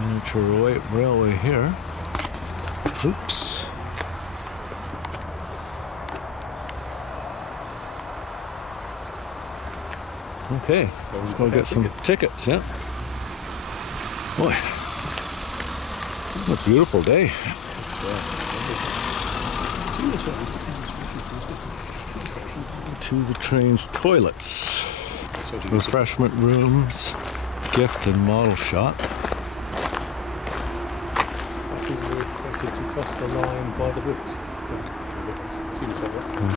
Miniature railway here. Oops. Okay, let's go get some tickets, yeah. Boy, what a beautiful day. To the train's toilets, refreshment rooms, gift and model shop. Actually, we're requested to cross the line by the woods.